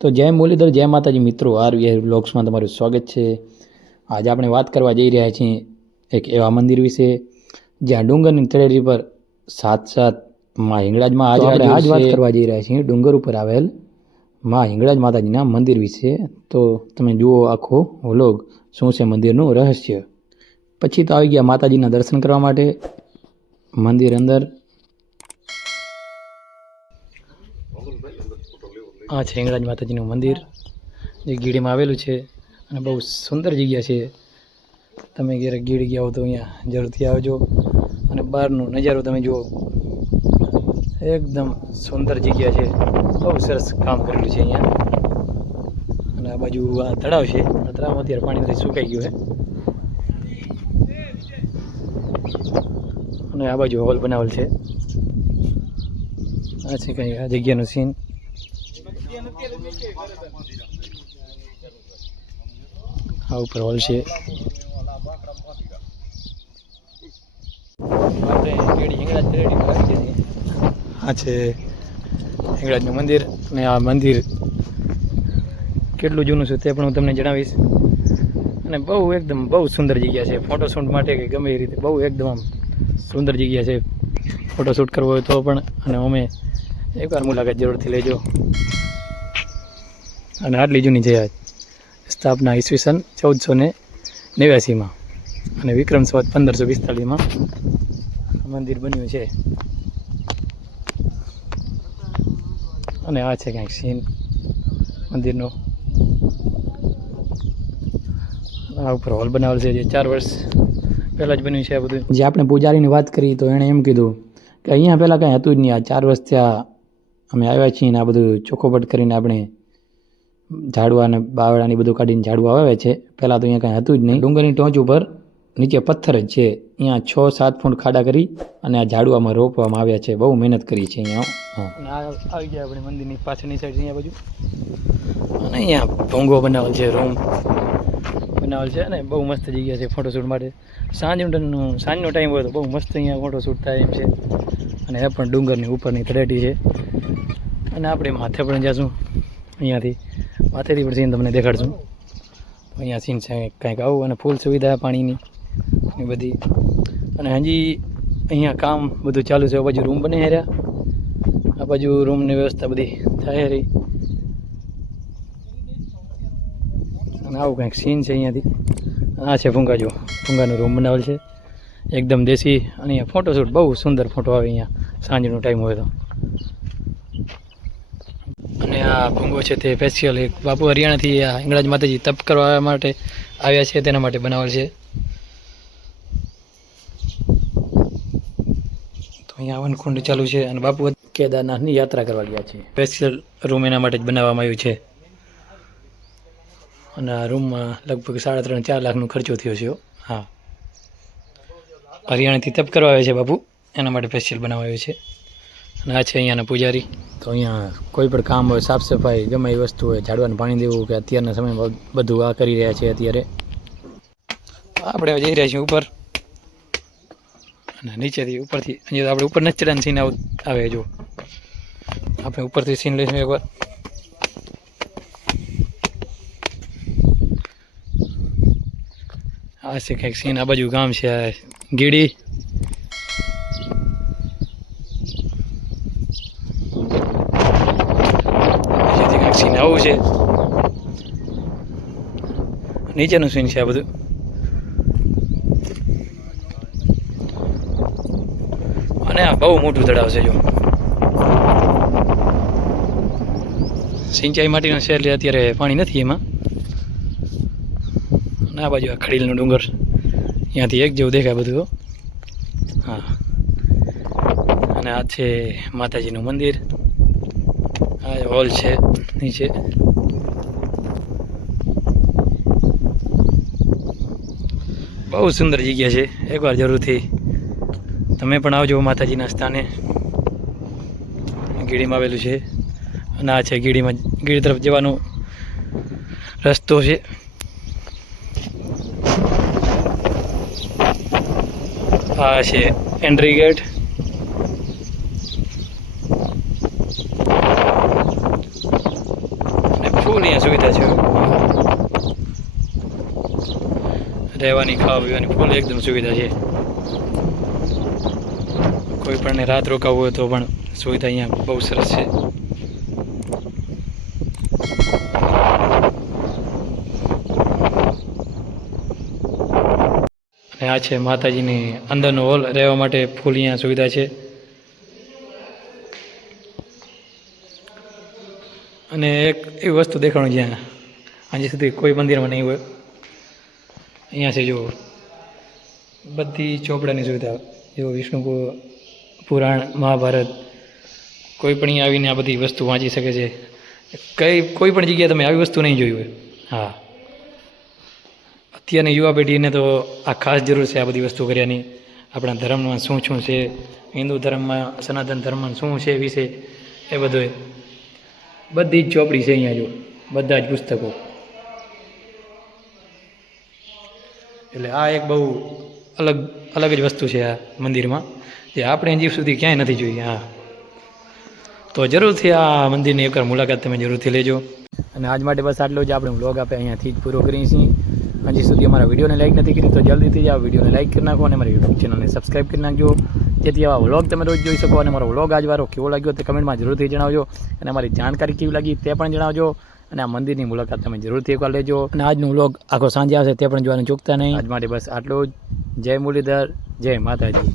તો જય મુરલીધર જય માતાજી. મિત્રો આર વી બ્લોગ્સમાં તમારું સ્વાગત છે. આજે આપણે વાત કરવા જઈ રહ્યા છીએ એક એવા મંદિર વિશે જ્યાં ડુંગરની તળેટી પર સાત સાતમાં હિંગળાજમાં આજે આપણે આજ વાત કરવા જઈ રહ્યા છીએ ડુંગર ઉપર આવેલમાં હિંગળાજ માતાજીના મંદિર વિશે. તો તમે જુઓ આખો વ્લોગ શું છે મંદિરનું રહસ્ય. પછી તો આવી ગયા માતાજીના દર્શન કરવા માટે મંદિર અંદર આ છે હિંગળાજ માતાજીનું મંદિર, જે ગીડીમાં આવેલું છે અને બહુ સુંદર જગ્યા છે. તમે ક્યારેક ગીડી ગયા હો તો અહીંયા જરૂરથી આવજો અને બહારનો નજારો તમે જુઓ. એકદમ સુંદર જગ્યા છે. બહુ સરસ કામ કરેલું છે અહીંયા. અને આ બાજુ આ તળાવ છે. આ તળાવમાં અત્યારે પાણી બધી સુકાઈ ગયું છે અને આ બાજુ હોલ બનાવેલ છે. આ છે કંઈ આ જગ્યાનું સીન આ ઉપર હોલ છે. આ છે હિંગળાજનું મંદિર અને આ મંદિર કેટલું જૂનું છે તે પણ હું તમને જણાવીશ. અને બહુ એકદમ બહુ સુંદર જગ્યા છે. ફોટોશૂટ માટે કે ગમે એ રીતે બહુ એકદમ સુંદર જગ્યા છે. ફોટોશૂટ કરવો હોય તો પણ અને અમે એકવાર મુલાકાત જરૂરથી લેજો. અને આટલી જૂની છે સ્થાપના ઈસવીસન ચૌદસો ને નેવ્યાસીમાં. અને વિક્રમ સંવત પંદરસો પિસ્તાલીસમાં મંદિર બન્યું છે. અને આ છે કંઈક સીન મંદિરનો. આ ઉપર હોલ બનાવેલ છે જે ચાર વર્ષ પહેલાં જ બન્યું છે આ બધું. જે આપણે પૂજારીની વાત કરી તો એણે એમ કીધું કે અહીંયા પહેલાં કાંઈ હતું જ નહીં. આ ચાર વર્ષ ત્યાં અમે આવ્યા છીએ ને આ બધું ચોખ્ખોપટ કરીને આપણે ઝાડવા અને બાવળાની બધું કાઢીને ઝાડવા આવે છે. પહેલાં તો અહીંયા કાંઈ હતું જ નહીં. ડુંગરની ટોચ ઉપર નીચે પથ્થર જ છે. અહીંયા છ સાત ફૂટ ખાડા કરી અને આ ઝાડવામાં રોપવામાં આવ્યા છે. બહુ મહેનત કરી છે અહીંયા આવી ગયા આપણે મંદિરની પાછળની સાઈડ અહીંયા બાજુ. અને અહીંયા ભોંગો બનાવેલ છે રૂમ બનાવેલ છે અને બહુ મસ્ત જગ્યા છે ફોટોશૂટ માટે. સાંજનો સાંજનો ટાઈમ હોય તો બહુ મસ્ત અહીંયા ફોટોશૂટ થાય એમ છે. અને એ પણ ડુંગરની ઉપરની તળેટી છે. અને આપણે માથે પણ જઈશું અહીંયાથી. માથેથી પણ સીન તમને દેખાડશું. અહીંયા સીન છે, કંઈક આવું અને ફૂલ સુવિધા પાણીની એ બધી. અને હજી અહીંયા કામ બધું ચાલુ છે, આ બાજુ રૂમ બને રહ્યા. આ બાજુ રૂમની વ્યવસ્થા બધી થાય રહી. અને આવું કંઈક સીન છે અહીંયાથી. આ છે ફૂંગા જો ફૂંગાનો રૂમ બનાવેલ છે. એકદમ દેશી, અને અહીંયા ફોટોશૂટ બહુ સુંદર ફોટો આવે અહીંયા. સાંજનો ટાઈમ હોય તો. અને આ ભૂંગો છે તે સ્પેશિયલ એક બાપુ હરિયાણાથી આ હિંગળાજ માતાજી તપ કરવા માટે આવ્યા છે, તેના માટે બનાવેલ છે. તો અહીંયા હવનકુંડ ચાલુ છે અને બાપુ કેદારનાથની યાત્રા કરવા ગયા છે. સ્પેશિયલ રૂમ એના માટે જ બનાવવામાં આવ્યું છે. અને આ રૂમમાં લગભગ સાડા ત્રણ, ચાર લાખનો ખર્ચો થયો છે હા. હરિયાણાથી તપ કરવા આવે છે બાપુ. એના માટે સ્પેશિયલ બનાવાયું છે. અને આ છે અહીંયાના પૂજારી. તો અહીંયા કોઈ પણ કામ હોય સાફ સફાઈ ગમે એ વસ્તુ હોય ઝાડવાનું પાણી દેવું કે અત્યારના સમયમાં બધું આ કરી રહ્યા છે અત્યારે. આપણે જઈ રહ્યા છીએ ઉપર. અને નીચેથી ઉપરથી અહીંયા આપણે ઉપર નથી ચડવાનું સીન આવે જો. આપણે ઉપરથી સીન લઈશું એકવાર. આ છે કંઈક સીન આ બાજુ ગામ છે ગીડી. આવું છે. નીચેનું સીન છે આ બધું. અને આ બહુ મોટું તળાવ છે જો. સિંચાઈ માટેનો છે એટલે અત્યારે પાણી નથી એમાં. અને આ બાજુ આ ખડીલનો ડુંગર ત્યાંથી એક જેવું દેખાય બધું હા. અને આ છે માતાજીનું મંદિર. આ હોલ છે, નીચે. બહુ સુંદર જગ્યા છે, એકવાર જરૂરથી તમે પણ આવજો માતાજીના સ્થાને. ગીડીમાં આવેલું છે. અને આ છે ગીડીમાં, ગીડી તરફ જવાનો રસ્તો છે. આ છે એન્ટ્રી ગેટ અને ફૂલ અહીંયા સુવિધા છે રહેવાની, ખાવા પીવાની ફૂલ એકદમ સુવિધા છે. કોઈ પણને રાત રોકાવું હોય તો પણ સુવિધા અહીંયા બહુ સરસ છે. અને આ છે માતાજીની અંદરનો હોલ, રહેવા માટે ફૂલ અહીંયા સુવિધા છે. અને એક એવી વસ્તુ દેખાણું જ્યાં આજે સુધી કોઈ મંદિરમાં નહીં હોય. અહીંયા છે જો, બધી ચોપડાની સુવિધા. જો વિષ્ણુ પુરાણ, મહાભારત, કોઈ પણ અહીંયા આવીને આ બધી વસ્તુ વાંચી શકે છે. કઈ, કોઈ પણ જગ્યાએ તમે આવી વસ્તુ નહીં જોઈ હોય. હા. અત્યારની યુવા પેઢીને તો આ ખાસ જરૂર છે આ બધી વસ્તુ કર્યાની. આપણા ધર્મમાં શું શું છે, હિન્દુ ધર્મમાં, સનાતન ધર્મમાં શું છે વિશે એ બધું બધી જ ચોપડી છે અહીંયા જો, બધા જ પુસ્તકો. એટલે આ એક બહુ અલગ અલગ જ વસ્તુ છે આ મંદિરમાં, જે આપણે હજી સુધી ક્યાંય નથી જોઈ, હા. તો જરૂરથી આ મંદિરની એકવાર મુલાકાત તમે જરૂરથી લેજો. અને આજ માટે બસ આટલો જ. આપણે બ્લોગ આપણે અહીંયાથી જ પૂરો કરીએ છીએ. હજી સુધી અમારા વિડીયોને લાઈક નથી કરી, તો જલ્દીથી જ આ વિડીયોને લાઈક કરી નાખો અને અમારી યુટ્યુબ ચેનલને સબસ્ક્રાઈબ કરી નાખજો. જેથી આવા વ્લોગ તમે રોજ જોઈ શકો અને મારો વ્લોગ આજ વારો કેવો લાગ્યો તે કમેન્ટમાં જરૂરથી જણાવજો. અને અમારી જાણકારી કેવી લાગી તે પણ જણાવજો. અને આ મંદિરની મુલાકાત તમે જરૂરથી એકવાર લેજો. અને આજનું વ્લોગ આખો સાંજે આવશે તે પણ જોવાનું ચૂકતા નહીં. આજ માટે બસ આટલું જ. જય મુરલીધર, જય માતાજી.